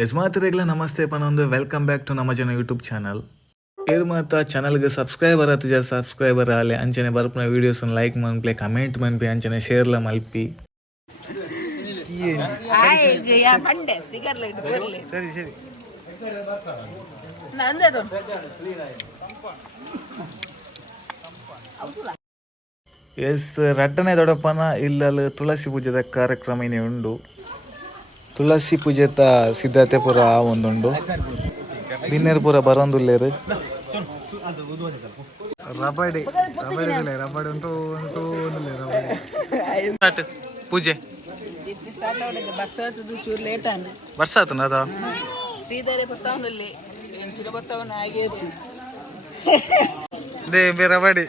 ಯಜಮಾತರಿಗೆಲ್ಲ ನಮಸ್ತೆ ಪನೊಂದು welcome back to ನಮ್ಮ ಜನ ಯೂಟ್ಯೂಬ್ ಚಾನಲ್. ಇದು ಮಾತ್ರ ಚಾನಲ್ಗೆ ಸಬ್ಸ್ಕ್ರೈಬರ್ ಆತ ಸಬ್ಸ್ಕ್ರೈಬರ್ ಆಲೆ ಅಂಚನೆ ಬರ್ಪುನ ವೀಡಿಯೋಸ್ನ ಲೈಕ್ ಮನ್ಪ್ಲೆ ಕಮೆಂಟ್ ಮನ್ಪಿ ಅಂಚನೆ ಶೇರ್ಲ ಮಲ್ಪಿ. ಸರಿ ಸರಿ ಎಸ್ ರಟ್ಟನೆ ದೊಡಪನ ಇಲ್ಲಲು ತುಳಸಿ ಪೂಜೆದ ಕಾರ್ಯಕ್ರಮ ಇನ್ನೇ ಉಂಡು. ತುಳಸಿ ಪೂಜೆದ ಸಿದ್ಧತೆ ಪೂರ ಒಂದುಂಡು. ದಿನ್ನೇರು ಪೂರ ಬರೋಂದುಲ್ಲೇರು. ರಬಡಿ ರಬಡಿ ಉಂಟು ಪೂಜೆ ಬರ್ಸಾತನ ಅದ ರಬಡಿ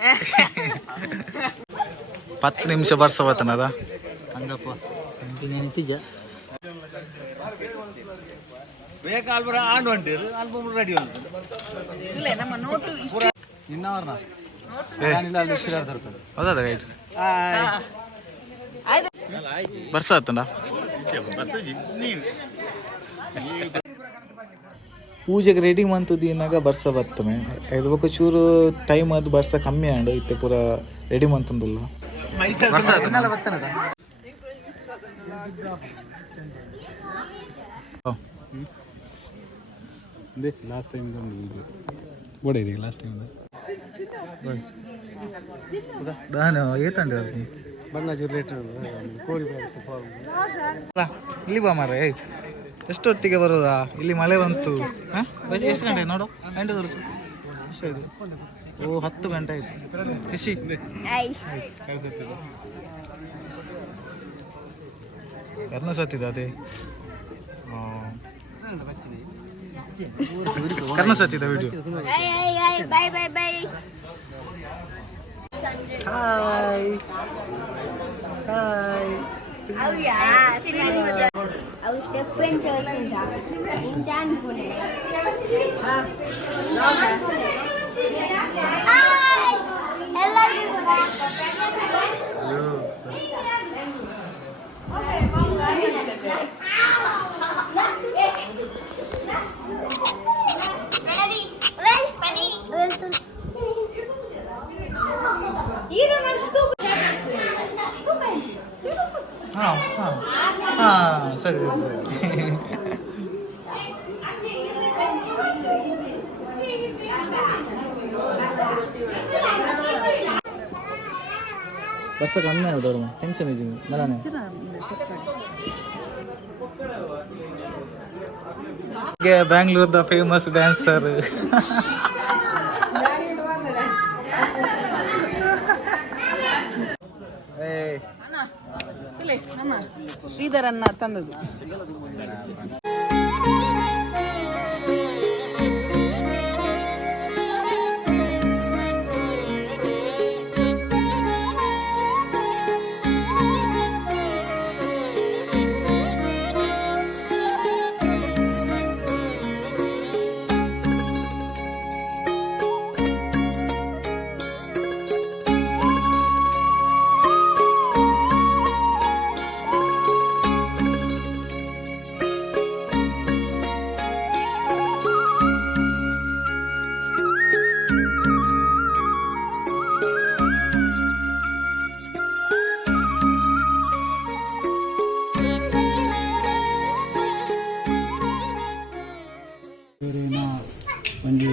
10 ನಿಮಿಷ ಬರ್ಸವತನದ ಹಂಗಪ್ಪ ನೆನಪಿಜ ಬರ್ಸಾತನ ಪೂಜೆಗೆ ರೆಡಿ ಮಂತದಿನಾಗ ಬರ್ಸ ಬರ್ತಮೆ ಇದು ಬೊಕ ಚೂರು ಟೈಮ್ ಅದು ಬರ್ಸ ಕಮ್ಮಿ ಆಂಡು ಇತ್ತೆ ಪೂರ ರೆಡಿ ಮಂತಂದುಲ್ಲ ಲಾಸ್ಟ್ ಟೈಮ್ ಬೋಡಿ ಲಾಸ್ಟ್ ಟೈಮ್ ನಾನು ಏತಂಡ ಬಂಗಾಜೂರು ಲೇಟರ್ ಕೋರಿ ಇಲ್ಲಿ ಬಾ ಮಾರ ಎಷ್ಟೊತ್ತಿಗೆ ಬರೋದಾ? ಇಲ್ಲಿ ಮಳೆ ಬಂತು. ಎಷ್ಟು ಗಂಟೆ ನೋಡು ಗಂಟೆ ತೋರಿಸು ಎಷ್ಟಾಯ್ತು? ಓ 10 ಗಂಟೆ ಆಯ್ತು. ಖುಷಿ ಯಾರನ್ನ ಸತ್ತಿದ ಅದೇ ಕರ್ನ ಸತ್ತಿದ ವಿಡಿಯೋ. ಹಾಯ್ ಹಾಯ್ ಸರಿ ಬರ್ಸ ಕಮ್ಮಿ ಆಗೋದು ಟೆನ್ಷನ್ ಇದ್ದೀನಿ ಮನೆ ಬ್ಯಾಂಗ್ಳೂರ್ದ ಫೇಮಸ್ ಡ್ಯಾನ್ಸರ್ ಶ್ರೀಧರನ್ನ ತಂದದ್ದು. ಒಂದು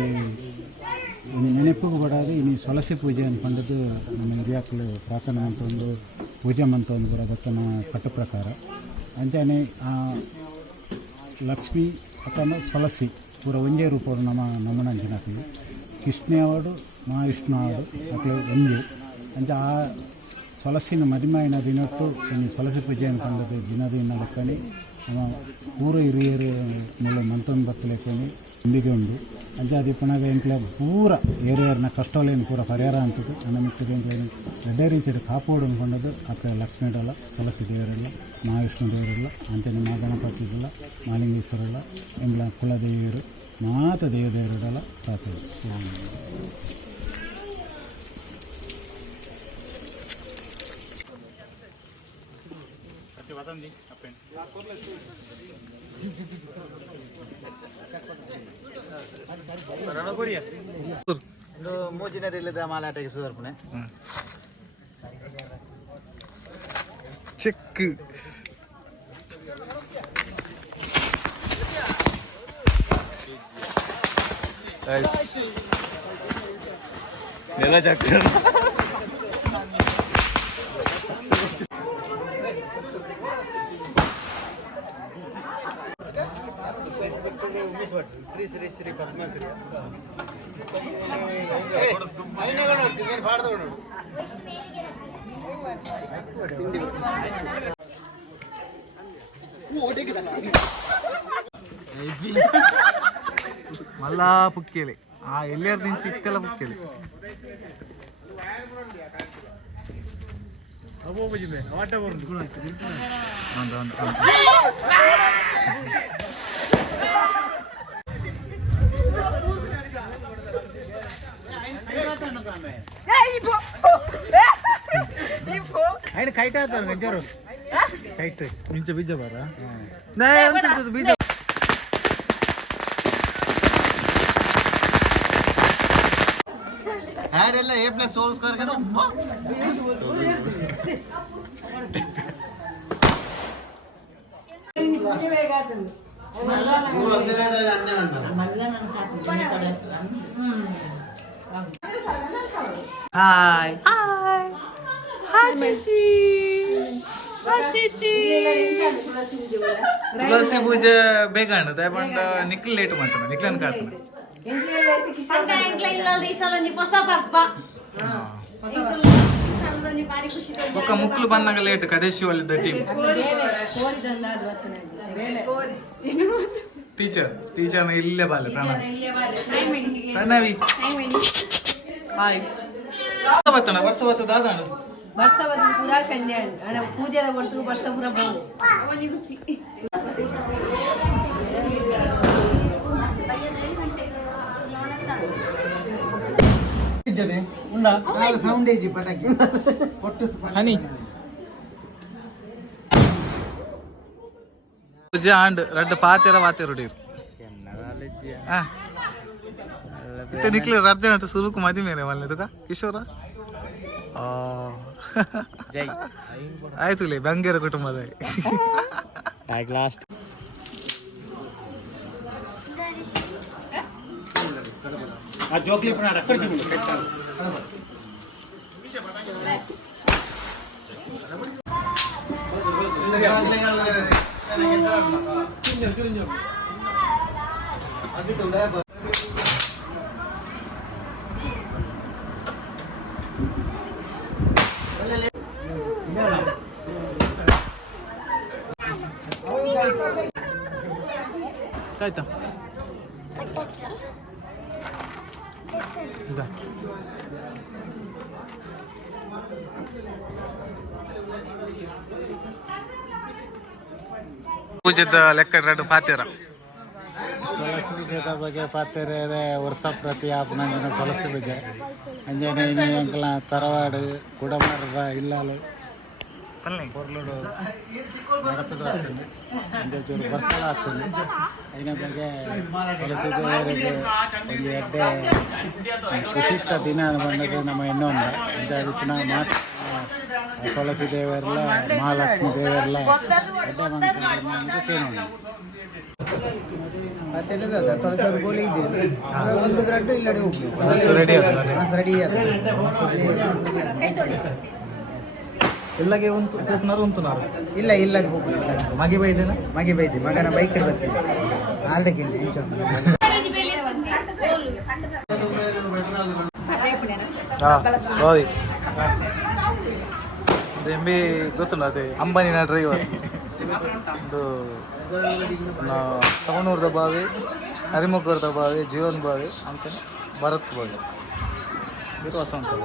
ನೆನಪಿಗೆ ಬಡೋದು ಇನ್ನು ತುಳಸಿ ಪೂಜೆ ಅಂದ್ಕೊಂಡದ್ದು ನಮ್ಮ ಹಿರಿಯಕ್ಕಳು ಪ್ರಾರ್ಥನೆ ಅಂತ ಒಂದು ಪೂಜೆ ಅಂತ ಒಂದು ಬರೋದಕ್ಕನ ಕಟ್ಟು ಪ್ರಕಾರ ಅಂತಾನೆ ಲಕ್ಷ್ಮಿ ಅಥವಾ ತುಳಸಿ ಪೂರ ಒಂದೇ ರೂಪಗಳು ನಮ್ಮನ ಅಂಚಿನಾಕಿ ಕೃಷ್ಣವಾಡು ಮಹಾವಿಷ್ಣು ಆಡು ಅಥವಾ ಒಂದೇ ಅಂತ ಆ ತುಳಸಿನ ಮದಿಮಾಯಿನ ದಿನತ್ತು ಇನ್ನು ತುಳಸಿ ಪೂಜೆ ಅಂದ್ಕೊಂಡದ್ದು ದಿನದಿಂದ ಲೆಕ್ಕನಿ ನಮ್ಮ ಊರು ಹಿರಿಯರು ಮೂಲ ಮಂತೊಂದು ಬತ್ತಲೆಕ್ಕನಿ ಇಂಬಿಗೆ ಉಂಡು ಅಂಚೆ ಅದು ಪುನಃ ಎಂಕ್ಲ ಪೂರ ಏರಿಯರ್ನ ಕಷ್ಟಲೇನು ಪೂರ ಪರಿಹಾರ ಅಂತದ್ದು ನನ್ನ ಮಿಕ್ಕದ ಎಂಕ್ಲೇನು ದೊಡ್ಡ ರೀತಿಯ ಕಾಪಾಡು ಅಂದ್ಕೊಂಡದ್ದು ಅಕ್ಕ ಲಕ್ಷ್ಮೀಡಲ್ಲ ತುಳಸಿ ದೇವರೆಲ್ಲ ಮಹಾವಿಷ್ಣು ದೇವರೆಲ್ಲ ಅಂಚನೆ ಮಾ ಗಣಪತಿಗೆಲ್ಲ ಮಾಲಿಂಗೇಶ್ವರೆಲ್ಲ ಎಂಗ್ಲ ಕುಲದೇವಿಯರು ಮಾತ ದೇವದೇವರೆಲ್ಲ ಪ್ರಾರ್ಥನೆ. Vatan di, apa? ಒಂದು ಮೂಜಿನರಿಲ್ಲದ ಮಾಲಾಟಕ್ಕೆ ಸುಧಾರ್ಪಣೆ ಚೆಕ್ ನೆಲ ಚಕ್ರ ಶ್ರೀ ಶ್ರೀ ಶ್ರೀ ಪದ್ಮಶ್ರೀ మళ్ళా పుక్కేలి ఆ ఎల్లేరు దించి ఇక్కల పుక్కేలి ఆయన కైట్ అవుతారు గంజారు కైట్ ಮಿಂಚ ಬೀಜ ಬಾರ ಬೀಜ ಹ್ಯಾಡೆಲ್ಲ ಎ ಪ್ಲಸ್ ಸೋಲ್ ಸ್ಕ್ವೇರ್ ಕಣ ಹಾಯ್ ಹಾಯ್ ಹಾಯ್ ಚಿಚ್ಚಿ ಹಾಯ್ ಚಿಚ್ಚಿ ತುಳಸಿ ಪೂಜೆ ಬೇಗ ಅಣ್ಣ ಬಂಡ ನಿಕ್ಲ್ ಲೇಟ್ ಮಾಡ್ತಾನೆ ನಿಕ್ಲನ್ ಕಾಡ್ತಾನೆ ఒక ముక్కులు పన్నాక లేట్ కడేసి వాళ్ళ టీం టీచర్ ఇల్లే బాలే ప్రణవి ಹಾಯ್ ಬರ್ತಾನ ವರ್ಷ ವರ್ಷ ದಾದಾನು ವರ್ಷ ವರ್ಷ ಪೂರಾ ಸಂಜೆ ಪೂಜೆ ಬರ್ತು ವರ್ಷ ಪೂರ ಬಂದು ಖುಷಿ ಸೌಂಡ್ ಏಜಿ ಪಟಾಕಿ ಒಟ್ಟು ಹನಿ ಪೂಜೆ ಆಂಡ್ ರಡ್ಡ ಪಾತೆರ ವಾತೆರುಡೀರು ಇತ್ತೆ ನಿಕ್ಲಿ ರಡ್ಡ ಅಂತ ಸುರುಕು ಮದಿ ಮೇರೆ ಮಲ್ಲೆ ತುಕ ಕಿಶೋರ ಜೈ ಆಯ್ತುಲೇ ಬಂಗೇರ ಕುಟುಂಬದ ಲಾಸ್ಟ್ ಆ ಜೋಕ್ಲಿ ಪುನಃ ಆಯ್ತಾ ಪೂಜೆದ ಲೆಕ್ಕ ರಡ್ಡು ಪಾತೆರ ತುಳಸಿ ಪೂಜೆದ ಬಗ್ಗೆ ಪಾತೆರೆ ವರ್ಷ ಪ್ರತಿ ಆಪನಂಜನ ತುಳಸಿ ಪೂಜೆ ಅಂಜನೆ ಇನಿ ಎಂಕಲ ತರವಾಡು ಕುಡಮರದ ಇಲ್ಲಾಲು పొరలుడు నడపదు వస్తుంది అంటే చూడు బస్సులు వస్తుంది అయిన ಬಗ್ಗೆ ತುಳಸಿ ದೇವರಿಗೆ ಒಂದು ಎಡ್ಡೆ ವಿಶಿಷ್ಟ ದಿನ ಬಂದದ್ದು ನಮ್ಮ ಹೆಣ್ಣು ಅಂದ ಅಂತ ಅದಕ್ಕೆ ನಾವು ತುಳಸಿ ದೇವರೆಲ್ಲ ಮಹಾಲಕ್ಷ್ಮಿ ದೇವರೆಲ್ಲ ಎಡ್ಡೆ ಬಂದು ಕೇಳೋಣ ತುಳಸಿ ಗೋಲಿ ಇದ್ದೇವೆ ಒಂದು ಗಂಟೆ ಇಲ್ಲಡೆ ಹೋಗ್ತೀವಿ ರೆಡಿ ಇಲ್ಲಗೆ ಹೋಗ್ನಾರು ಉಂಟುನಾರು ಇಲ್ಲ ಇಲ್ಲಗೆ ಹೋಗ್ಲಿ ಮಗಿ ಬೈದೇನ ಮಗಿ ಬೈದಿ ಮಗನ ಬೈಕ್ ಬರ್ತೀನಿ ಆರ್ಡಕ್ಕಿಲ್ಲ ಹೆಂಚ ಗೋದಿ ಎಂಬಿ ಗೊತ್ತುಂಡ ಅದೇ ಅಂಬಾನಿನ ಡ್ರೈವರ್ ಒಂದು ಸವಣೂರದ ಬಾವಿ ಹರಿಮುಖರದ ಬಾವಿ ಜೀವನ್ ಬಾವಿ ಅಂಚನೆ ಭರತ್ ಬಾವಿ ಇದು ಹೊಸ ಉಂಟು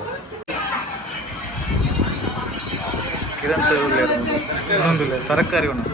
ಕಿರಣ್ ಸರ್ ಇನ್ನೊಂದು ತರಕಾರಿ ಉಂಟು